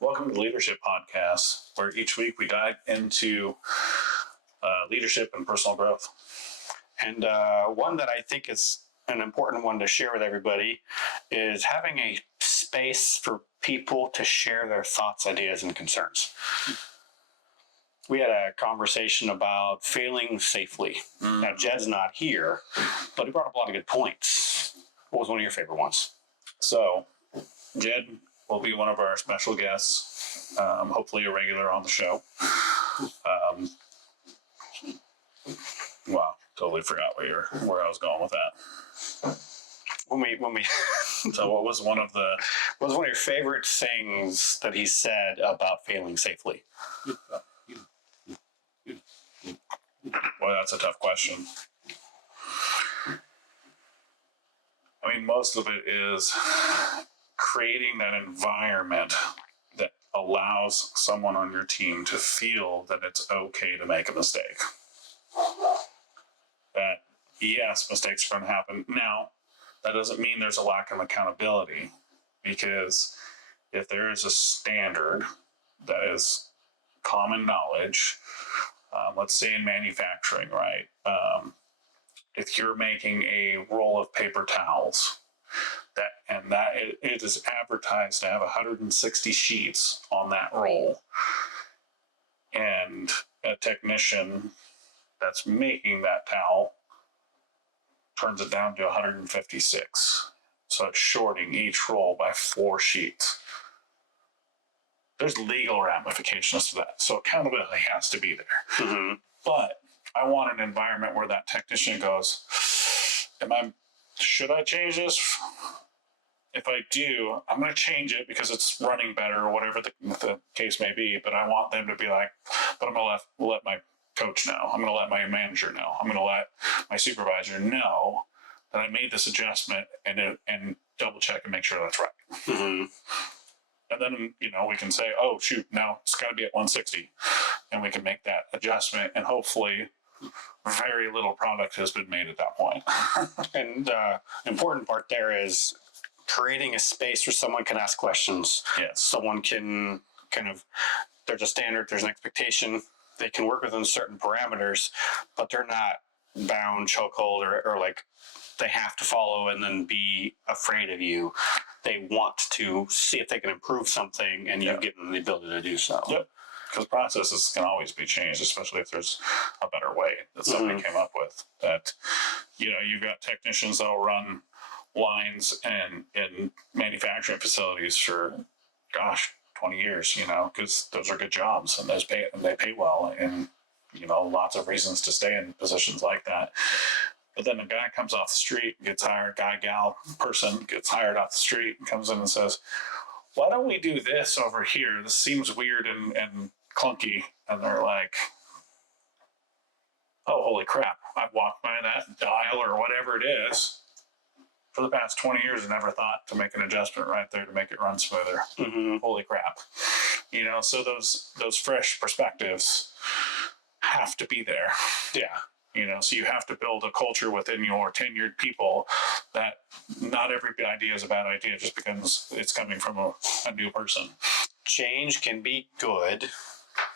Welcome to the Leadership Podcast, where each week we dive into leadership and personal growth. And one that I think is an important one to share with everybody is having a space for people to share their thoughts, ideas, and concerns. We had a conversation about failing safely. Now, Jed's not here, but he brought up a lot of good points. What was one of your favorite ones? So, Jed will be one of our special guests, hopefully a regular on the show. Wow, totally forgot where I was going with that. When we So what was one of your favorite things that he said about failing safely? Well, that's a tough question. I mean, most of it is creating that environment that allows someone on your team to feel that it's okay to make a mistake. That, yes, mistakes are going to happen. Now, that doesn't mean there's a lack of accountability, because if there is a standard that is common knowledge, let's say in manufacturing, right? If you're making a roll of paper towels, it is advertised to have 160 sheets on that roll, and a technician that's making that towel turns it down to 156. So it's shorting each roll by 4 sheets. There's legal ramifications to that. So accountability has to be there. Mm-hmm. But I want an environment where that technician goes, should I change this? If I do, I'm going to change it because it's running better or whatever the case may be. But I want them to be like, but I'm going to let my coach know. I'm going to let my manager know. I'm going to let my supervisor know that I made this adjustment and double check and make sure that's right. Mm-hmm. And then, we can say, oh, shoot, now it's got to be at 160. And we can make that adjustment, and hopefully very little product has been made at that point. And the important part there is creating a space where someone can ask questions. Yes. Someone can there's a standard, there's an expectation. They can work within certain parameters, but they're not bound, chokehold, or like they have to follow and then be afraid of you. They want to see if they can improve something, and you give them the ability to do so. Yep. Because processes can always be changed, especially if there's a better way that somebody came up with. That, you've got technicians that will run lines in manufacturing facilities for, 20 years, because those are good jobs and they pay well, and, lots of reasons to stay in positions like that. But then a guy comes off the street, gets hired, person gets hired off the street and comes in and says, why don't we do this over here? This seems weird and clunky. And they're like, oh, holy crap. I've walked by that dial or whatever it is for the past 20 years and never thought to make an adjustment right there to make it run smoother. Mm-hmm. Holy crap. So those fresh perspectives have to be there. Yeah. So you have to build a culture within your tenured people that not every idea is a bad idea just because it's coming from a new person. Change can be good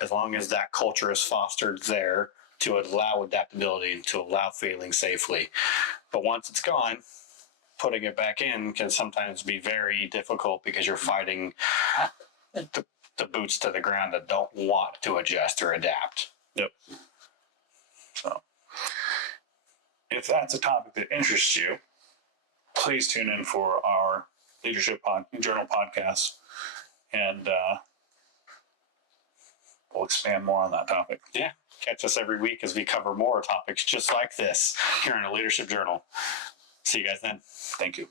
as long as that culture is fostered there to allow adaptability and to allow failing safely. But once it's gone, putting it back in can sometimes be very difficult because you're fighting the boots to the ground that don't want to adjust or adapt. Yep. So, if that's a topic that interests you, please tune in for our Leadership Journal podcast, and we'll expand more on that topic. Yeah. Catch us every week as we cover more topics just like this here in the Leadership Journal. See you guys then. Thank you.